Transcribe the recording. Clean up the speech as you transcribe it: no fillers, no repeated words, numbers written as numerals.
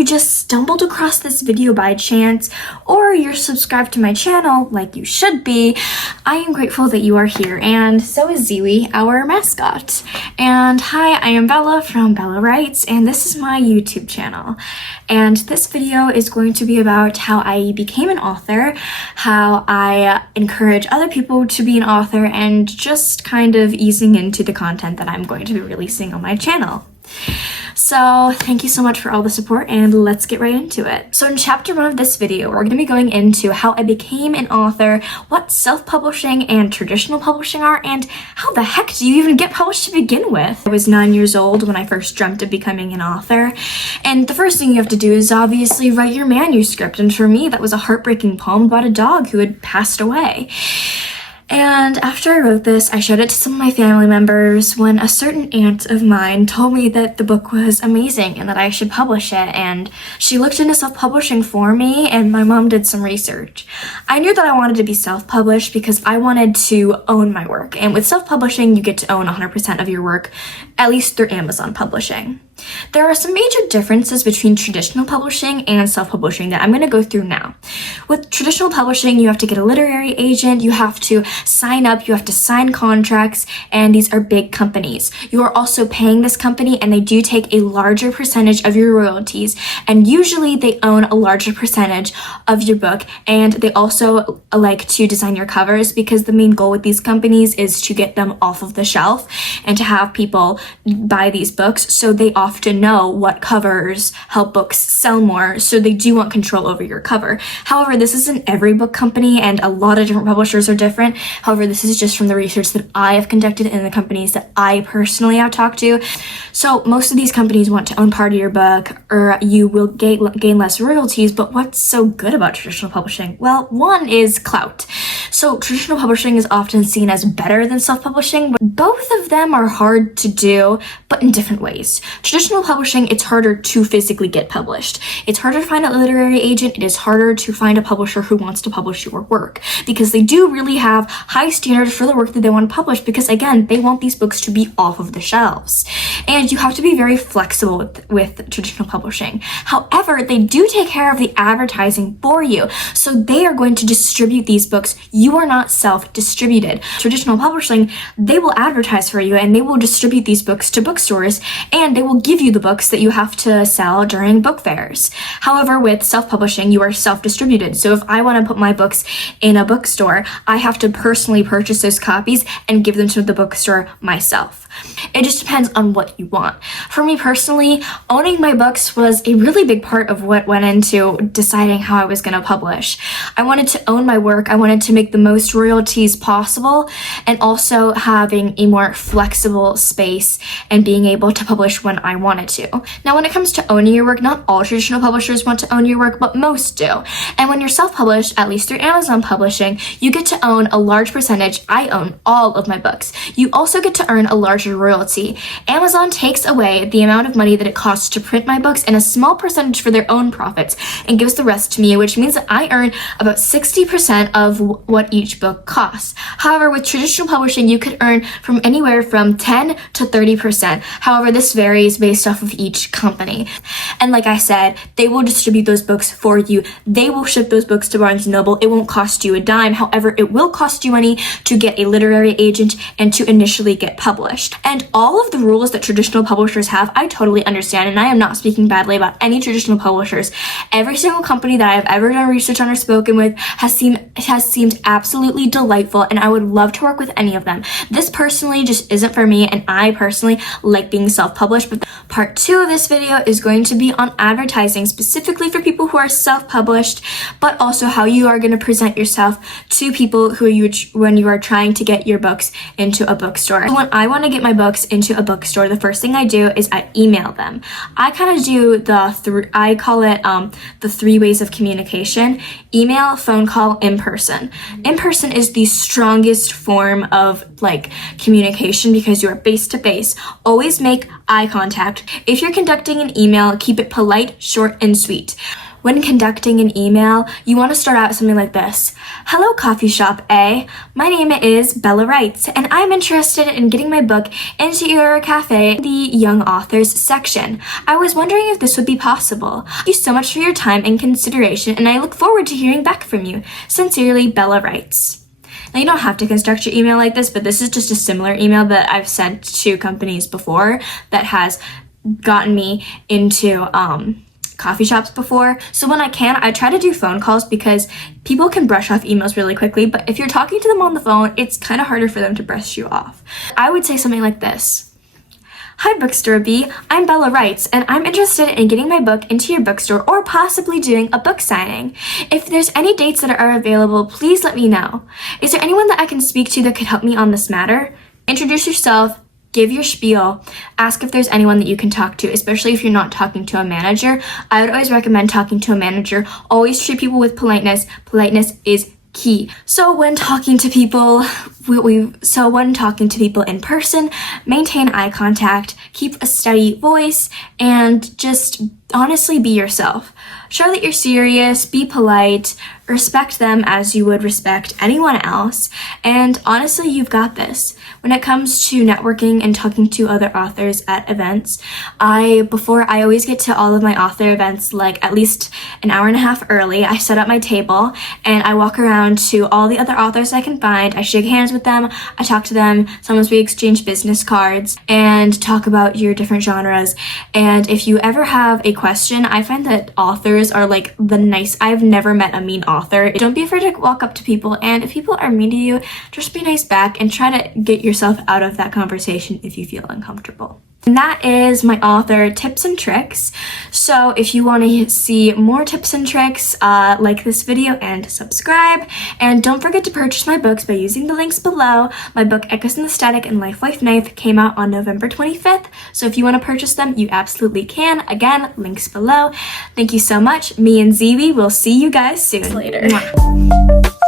you just stumbled across this video by chance, or you're subscribed to my channel like you should be, I am grateful that you are here, and so is Ziwi, our mascot. And hi, I am Bella from Bella Writes, and this is my YouTube channel. And this video is going to be about how I became an author, how I encourage other people to be an author, and just kind of easing into the content that I'm going to be releasing on my channel. So thank you so much for all the support, and let's get right into it. So in chapter 1 of this video, we're going to be going into how I became an author, what self-publishing and traditional publishing are, and how the heck do you even get published to begin with? I was 9 years old when I first dreamt of becoming an author, and the first thing you have to do is obviously write your manuscript, and for me that was a heartbreaking poem about a dog who had passed away. And after I wrote this, I showed it to some of my family members when a certain aunt of mine told me that the book was amazing and that I should publish it, and she looked into self-publishing for me, and my mom did some research. I knew that I wanted to be self-published because I wanted to own my work, and with self-publishing you get to own 100% of your work, at least through Amazon publishing. There are some major differences between traditional publishing and self-publishing that I'm going to go through now. With traditional publishing, you have to get a literary agent, you have to sign up, you have to sign contracts, and these are big companies. You are also paying this company, and they do take a larger percentage of your royalties, and usually they own a larger percentage of your book, and they also like to design your covers because the main goal with these companies is to get them off of the shelf and to have people buy these books, so they often know what covers help books sell more, so they do want control over your cover. However, this isn't every book company, and a lot of different publishers are different. However, this is just from the research that I have conducted in the companies that I personally have talked to. So most of these companies want to own part of your book, or you will gain less royalties. But what's so good about traditional publishing? Well, one is clout. So traditional publishing is often seen as better than self-publishing, but both of them are hard to do, but in different ways. Traditional publishing, it's harder to physically get published. It's harder to find a literary agent. It is harder to find a publisher who wants to publish your work, because they do really have high standards for the work that they want to publish, because again, they want these books to be off of the shelves. And you have to be very flexible with traditional publishing. However, they do take care of the advertising for you. So they are going to distribute these books. You are not self-distributed. Traditional publishing, they will advertise for you, and they will distribute these books to bookstores, and they will give you the books that you have to sell during book fairs. However, with self-publishing, you are self-distributed. So if I want to put my books in a bookstore, I have to personally purchase those copies and give them to the bookstore myself. It just depends on what you want. For me personally, owning my books was a really big part of what went into deciding how I was going to publish. I wanted to own my work, I wanted to make the most royalties possible, and also having a more flexible space and being able to publish when I wanted to. Now, when it comes to owning your work, not all traditional publishers want to own your work, but most do. And when you're self-published, at least through Amazon publishing, you get to own a large percentage. I own all of my books. You also get to earn a larger royalty. Amazon takes away the amount of money that it costs to print my books and a small percentage for their own profits and gives the rest to me, which means that I earn about 60% of what each book costs. However, with traditional publishing, you could earn from anywhere from 10 to 30%. However, this varies based off of each company. And like I said, they will distribute those books for you. They will ship those books to Barnes & Noble. It won't cost you a dime. However, it will cost you money to get a literary agent and to initially get published. And all of the rules that traditional publishers have, I totally understand, and I am not speaking badly about any traditional publishers. Every single company that I have ever done research on or spoken with has seemed absolutely delightful, and I would love to work with any of them. This personally just isn't for me, and I personally like being self-published. But part 2 of this video is going to be on advertising, specifically for people who are self-published, but also how you are going to present yourself to people when you are trying to get your books into a bookstore. When I want to get my books into a bookstore, the first thing I do is I email them. I kind of do I call it the 3 ways of communication: email, phone call, in person. In person is the strongest form of communication because you are face to face. Always make eye contact. If you're conducting an email, keep it polite, short, and sweet. when conducting an email, you want to start out something like this. Hello, coffee shop A. My name is Bella Wrights, and I'm interested in getting my book into your cafe in the young authors section. I was wondering if this would be possible. Thank you so much for your time and consideration, and I look forward to hearing back from you. Sincerely, Bella Wrights. Now, you don't have to construct your email like this, but this is just a similar email that I've sent to companies before that has gotten me into coffee shops before. So when I can, I try to do phone calls because people can brush off emails really quickly, but if you're talking to them on the phone, it's kind of harder for them to brush you off. I would say something like this. Hi, Bookstore B. I'm Bella Wrights, and I'm interested in getting my book into your bookstore or possibly doing a book signing. If there's any dates that are available, please let me know. Is there anyone that I can speak to that could help me on this matter? Introduce yourself, give your spiel, ask if there's anyone that you can talk to, especially if you're not talking to a manager. I would always recommend talking to a manager. Always treat people with politeness. Politeness is key. So when talking to people, in person, maintain eye contact, keep a steady voice, and just honestly be yourself. Show that you're serious, be polite, respect them as you would respect anyone else, and honestly, you've got this. When it comes to networking and talking to other authors at events, I always get to all of my author events like at least an hour and a half early. I set up my table and I walk around to all the other authors I can find. I shake hands with them, I talk to them, sometimes we exchange business cards and talk about your different genres. And if you ever have a question, I find that authors are like I've never met a mean author. Don't be afraid to walk up to people, and if people are mean to you, just be nice back and try to get yourself out of that conversation if you feel uncomfortable. And that is my author tips and tricks. So if you want to see more tips and tricks, like this video and subscribe. And don't forget to purchase my books by using the links below. My book Echoes in the Static and Life Wife Knife came out on November 25th. So if you want to purchase them, you absolutely can. Again, links below. Thank you so much. Me and Ziwi will see you guys soon. Later. Mwah.